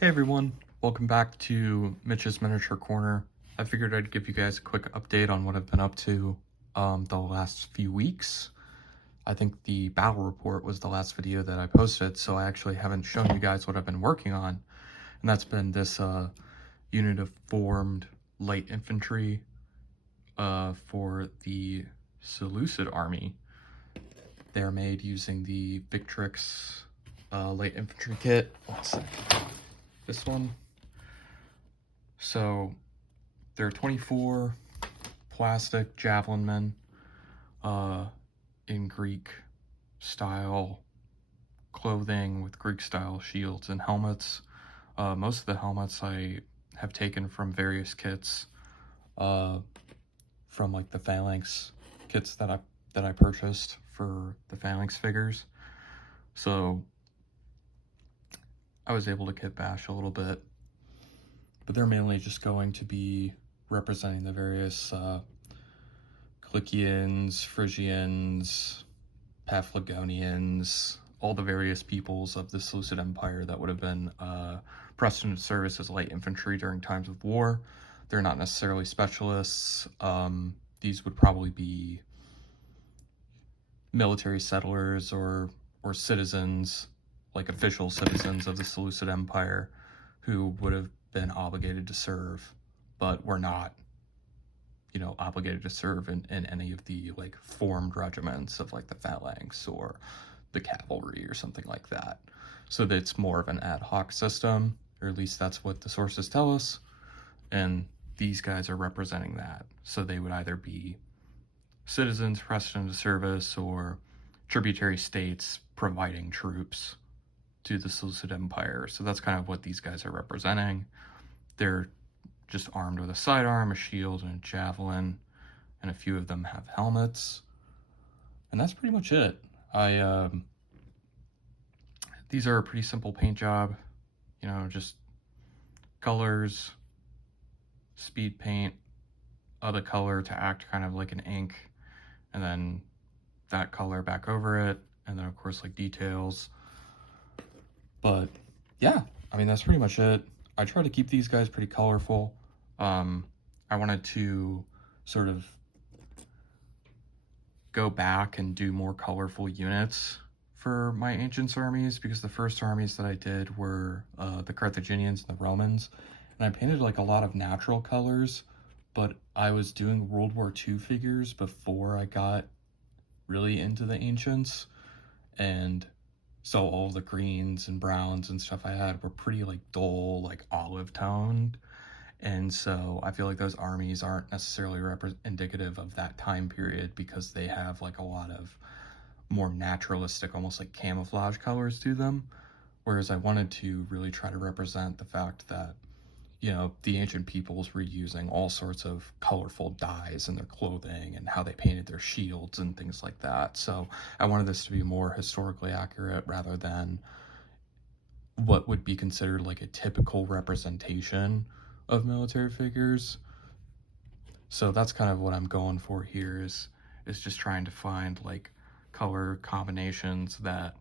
Hey everyone, welcome back to Mitch's Miniature Corner. I figured I'd give you guys a quick update on what I've been up to the last few weeks. I think the battle report was the last video that I posted, so I actually haven't shown you guys what I've been working on. And that's been this unit of formed light infantry for the Seleucid army. They're made using the Victrix light infantry kit. One sec. This one. So there are 24 plastic javelin men in Greek style clothing with Greek style shields and helmets. Most of the helmets I have taken from various kits from like the phalanx kits that I purchased for the phalanx figures. So I was able to kit bash a little bit, but they're mainly just going to be representing the various Clicians, Phrygians, Paphlagonians, all the various peoples of the Seleucid Empire that would have been pressed into service as light infantry during times of war. They're not necessarily specialists. These would probably be military settlers or citizens, like official citizens of the Seleucid Empire, who would have been obligated to serve, but were not, obligated to serve in any of the like formed regiments of like the phalanx or the cavalry or something like that. So that it's more of an ad hoc system, or at least that's what the sources tell us. And these guys are representing that. So they would either be citizens pressed into service or tributary states providing troops to the Seleucid Empire. So that's kind of what these guys are representing. They're just armed with a sidearm, a shield, and a javelin, and a few of them have helmets. And that's pretty much it. These are a pretty simple paint job, just colors, speed paint, the color to act kind of like an ink, and then that color back over it, and then of course like details. But yeah, I mean, that's pretty much it. I try to keep these guys pretty colorful. I wanted to sort of go back and do more colorful units for my ancients armies, because the first armies that I did were the Carthaginians and the Romans, and I painted like a lot of natural colors, but I was doing World War II figures before I got really into the ancients, and so all the greens and browns and stuff I had were pretty like dull, like olive toned. And so I feel like those armies aren't necessarily indicative of that time period, because they have like a lot of more naturalistic, almost like camouflage colors to them. Whereas I wanted to really try to represent the fact that, the ancient peoples were using all sorts of colorful dyes in their clothing and how they painted their shields and things like that. So I wanted this to be more historically accurate rather than what would be considered like a typical representation of military figures. So that's kind of what I'm going for here, is just trying to find like color combinations that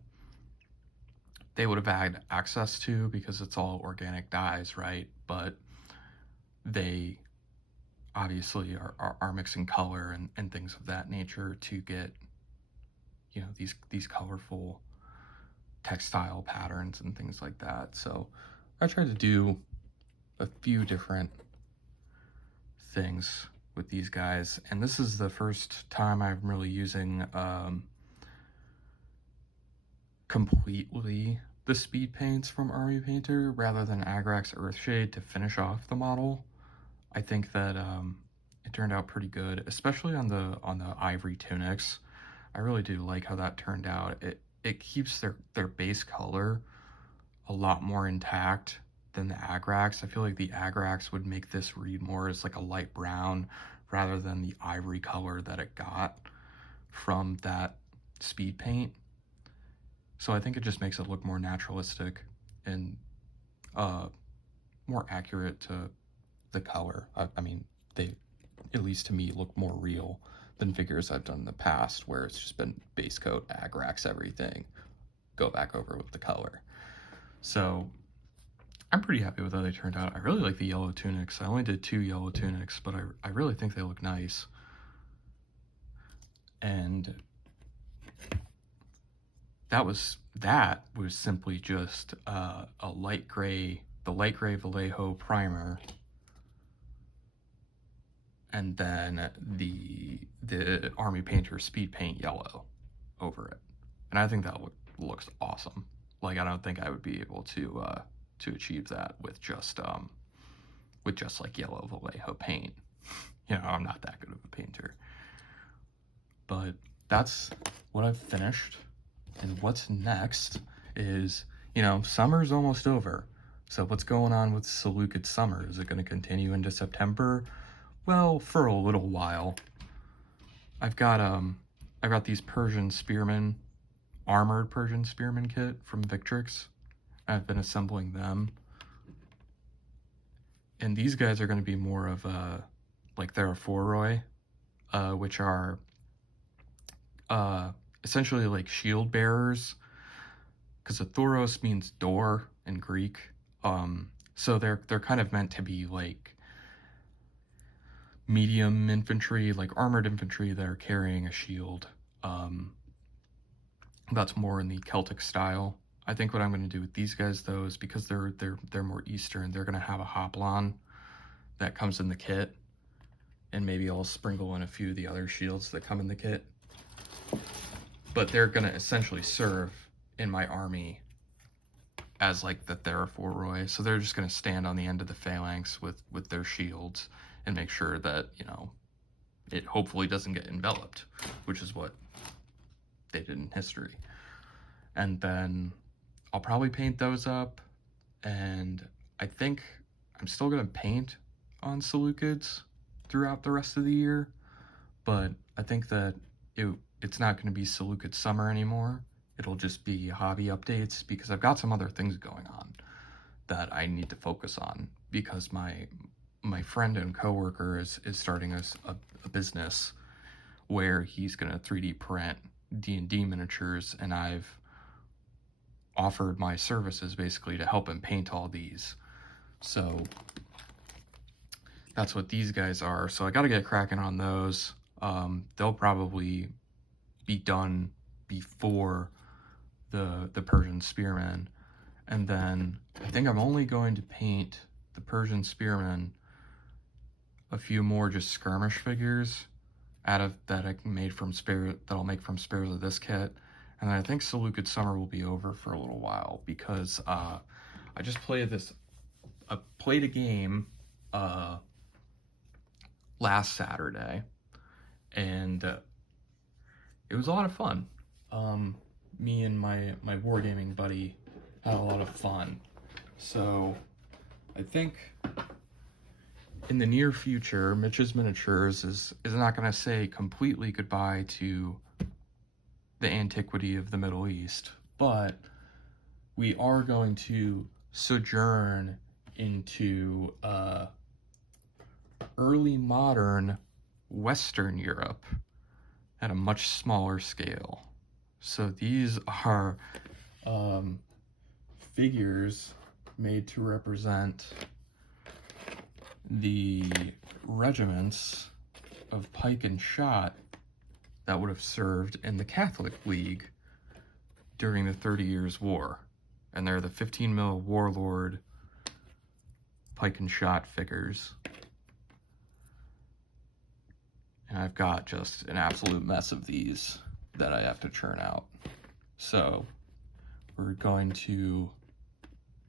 they would have had access to, because it's all organic dyes, right? But they obviously are mixing color and things of that nature to get, these colorful textile patterns and things like that. So I tried to do a few different things with these guys, and this is the first time I'm really using completely the speed paints from Army Painter rather than Agrax Earthshade to finish off the model. I think that it turned out pretty good, especially on the ivory tunics. I really do like how that turned out. It keeps their base color a lot more intact than the Agrax. I feel like the Agrax would make this read more as like a light brown rather than the ivory color that it got from that speed paint. So I think it just makes it look more naturalistic and more accurate to the color. I mean, they, at least to me, look more real than figures I've done in the past, where it's just been base coat, Agrax everything, go back over with the color. So I'm pretty happy with how they turned out. I really like the yellow tunics. I only did 2 yellow tunics, but I really think they look nice. And that was simply just a light gray, the light gray Vallejo primer, and then the Army Painter Speed Paint yellow over it. And I think that looks awesome. Like, I don't think I would be able to achieve that with just like yellow Vallejo paint. You know, I'm not that good of a painter. But that's what I've finished. And what's next is, you know, summer's almost over. So what's going on with Seleucid summer? Is it going to continue into September? Well, for a little while. I've got these Persian spearmen, armored Persian spearmen kit from Victrix. I've been assembling them. And these guys are going to be more of like Therophoroi, which are essentially like shield bearers, because Thoros means door in Greek. So they're kind of meant to be like medium infantry, like armored infantry that are carrying a shield. That's more in the Celtic style. I think what I'm going to do with these guys, though, is because they're more Eastern, they're going to have a hoplon that comes in the kit, and maybe I'll sprinkle in a few of the other shields that come in the kit. But they're going to essentially serve in my army as like the Therophoroi. So they're just going to stand on the end of the phalanx with their shields and make sure that, you know, it hopefully doesn't get enveloped, which is what they did in history. And then I'll probably paint those up, and I think I'm still going to paint on Seleucids throughout the rest of the year, but I think that it's not going to be Seleucid summer anymore. It'll just be hobby updates, because I've got some other things going on that I need to focus on, because my friend and coworker is starting a business where he's going to 3D print D&D miniatures, and I've offered my services basically to help him paint all these. So that's what these guys are. So I got to get cracking on those. They'll probably be done before the Persian spearmen. And then I think I'm only going to paint the Persian spearmen a few more just skirmish figures that I'll make from spares of this kit. And then I think Seleucid summer will be over for a little while, because I just played a game last Saturday, and it was a lot of fun. Me and my wargaming buddy had a lot of fun. So I think in the near future, Mitch's Miniatures is not going to say completely goodbye to the antiquity of the Middle East, but we are going to sojourn into early modern Western Europe at a much smaller scale. So these are figures made to represent the regiments of pike and shot that would have served in the Catholic League during the 30 Years' War. And they're the 15 mil warlord pike and shot figures. And I've got just an absolute mess of these that I have to churn out. So we're going to,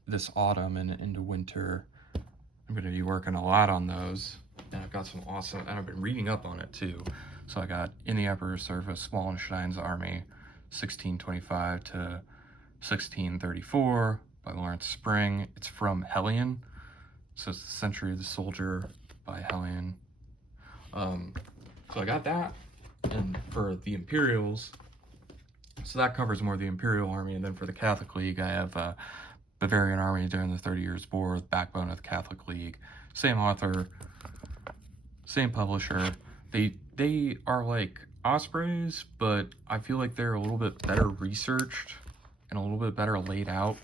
this autumn and into winter, I'm going to be working a lot on those. And I've got some awesome, and I've been reading up on it too. So I got In the Emperor's Service, Wallenstein's Army, 1625 to 1634 by Lawrence Spring. It's from Hellion. So it's the Century of the Soldier by Hellion. So I got that. And for the Imperials, so that covers more of the Imperial Army. And then for the Catholic League, I have Bavarian Army during the 30 Years' War, the backbone of the Catholic League. Same author, same publisher. They are like Ospreys, but I feel like they're a little bit better researched and a little bit better laid out.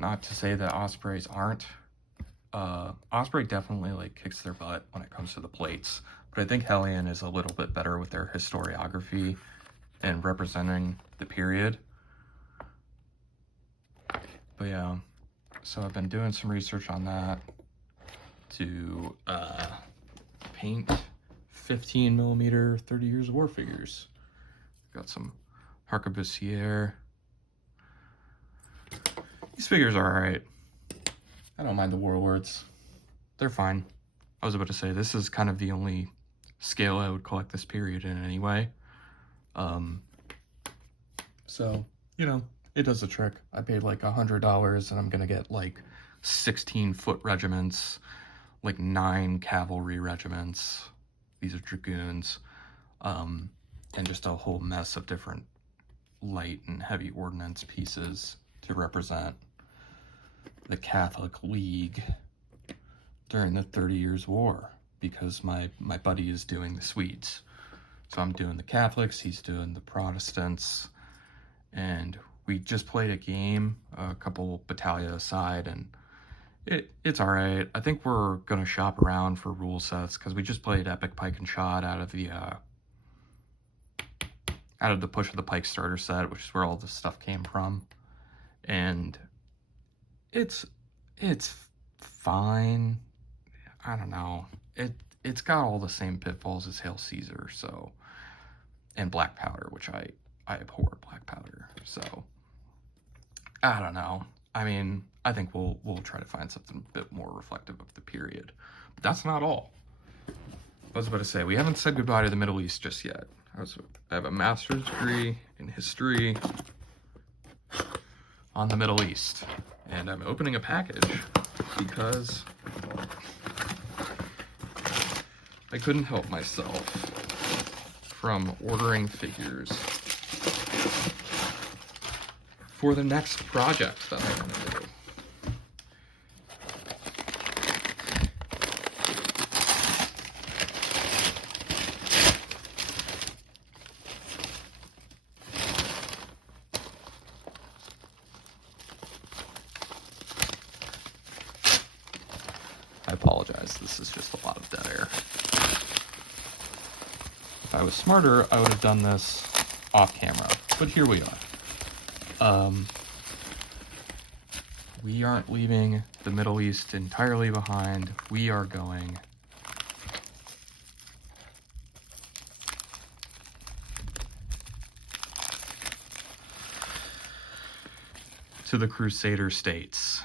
not to say that Ospreys aren't. Osprey definitely like kicks their butt when it comes to the plates, but I think Hellion is a little bit better with their historiography and representing the period. But yeah, so I've been doing some research on that to paint 15mm 30 Years of War figures. Got some Harquebusier. These figures are alright. I don't mind the Warlords. They're fine. I was about to say, this is kind of the only scale I would collect this period in anyway. So, you know, it does the trick. I paid like $100 and I'm gonna get like 16-foot regiments, like 9 cavalry regiments. These are dragoons. And just a whole mess of different light and heavy ordnance pieces to represent the Catholic League during the 30 Years War, because my buddy is doing the Swedes. So I'm doing the Catholics, he's doing the Protestants, and we just played a game, a couple battalion aside, and it's alright. I think we're gonna shop around for rule sets, because we just played Epic Pike and Shot out of the Push of the Pike starter set, which is where all this stuff came from. And it's fine. I don't know. It's got all the same pitfalls as Hail Caesar, so, and black powder, which I abhor black powder. So I don't know. I mean, I think we'll try to find something a bit more reflective of the period. But that's not all. I was about to say, we haven't said goodbye to the Middle East just yet. I have a master's degree in history on the Middle East, and I'm opening a package because I couldn't help myself from ordering figures for the next project that I want to do. I apologize, this is just a lot of dead air. If I was smarter, I would have done this off camera, but here we are. We aren't leaving the Middle East entirely behind. We are going to the Crusader states.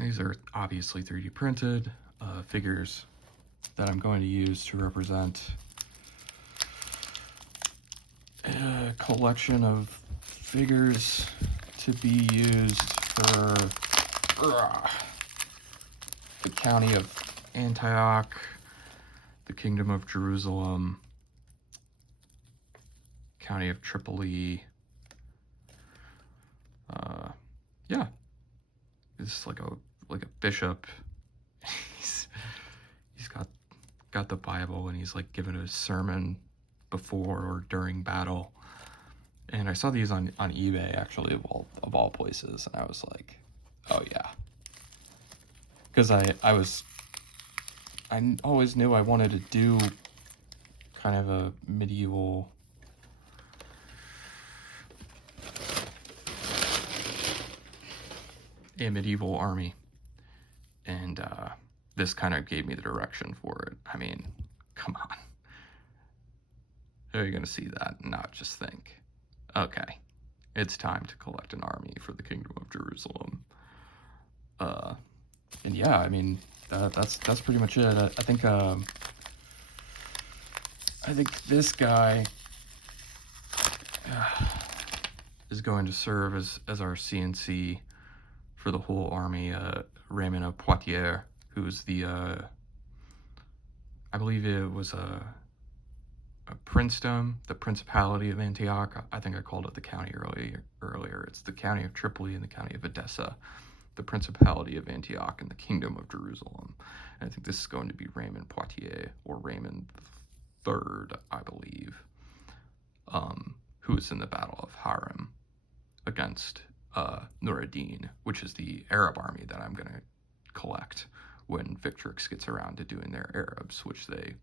These are obviously 3D printed figures that I'm going to use to represent a collection of figures to be used for the county of Antioch, the kingdom of Jerusalem, county of Tripoli. Yeah, it's like a bishop. he's got the Bible, and he's like giving a sermon before or during battle. And I saw these on eBay, actually, of all places, and I was like, oh yeah, because I always knew I wanted to do kind of a medieval army, and this kind of gave me the direction for it. I mean, come on, how are you gonna see that and not just think, okay, it's time to collect an army for the kingdom of Jerusalem? And yeah, I mean, that's pretty much it. I think this guy is going to serve as our CNC for the whole army. Raymond of Poitiers, who was the I believe it was a princedom, the Principality of Antioch. I think I called it the county earlier. It's the county of Tripoli and the county of Edessa, the Principality of Antioch and the Kingdom of Jerusalem. And I think this is going to be Raymond Poitiers, or Raymond III, I believe, who was in the Battle of Harim against Nuruddin, which is the Arab army that I'm going to collect when Victrix gets around to doing their Arabs, which they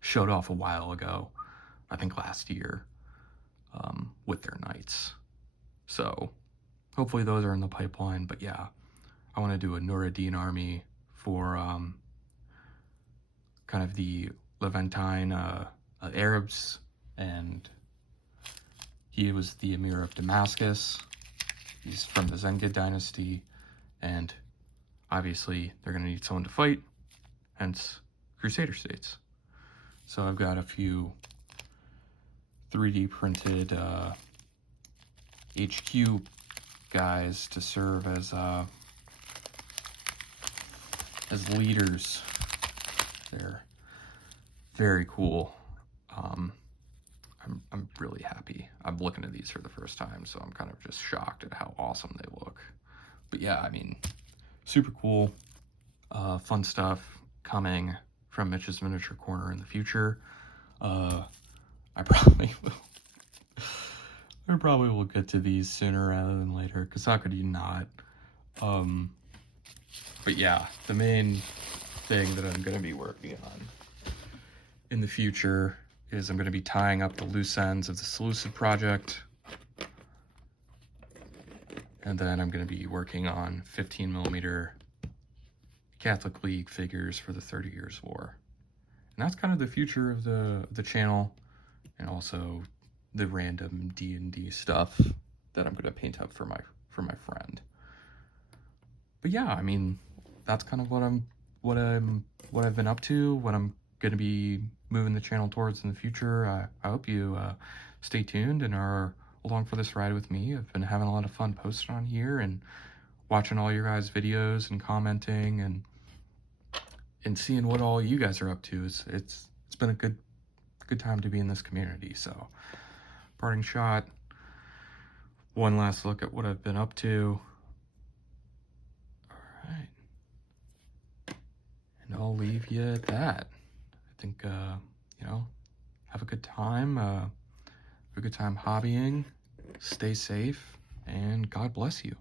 showed off a while ago, I think last year, with their knights. So hopefully those are in the pipeline. But yeah, I want to do a Nuruddin army for kind of the Levantine Arabs, and he was the Emir of Damascus. He's from the Zengid dynasty, and obviously they're going to need someone to fight, hence Crusader states. So I've got a few 3D printed HQ guys to serve as leaders. They're very cool. I'm really happy. I'm looking at these for the first time, so I'm kind of just shocked at how awesome they look. But yeah, I mean, super cool, fun stuff coming from Mitch's Miniature Corner in the future. I probably will get to these sooner rather than later, because how could you not? But yeah, the main thing that I'm going to be working on in the future is I'm going to be tying up the loose ends of the Seleucid project, and then I'm going to be working on 15mm Catholic League figures for the 30 Years' War. And that's kind of the future of the channel, and also the random D&D stuff that I'm going to paint up for my friend. But yeah, I mean, that's kind of what I've been up to, what I'm going to be moving the channel towards in the future. I hope you stay tuned and are along for this ride with me. I've been having a lot of fun posting on here and watching all your guys' videos and commenting and seeing what all you guys are up to. It's been a good time to be in this community. So, parting shot, one last look at what I've been up to. All right, and I'll leave you at that. I think have a good time. Have a good time hobbying. Stay safe, and God bless you.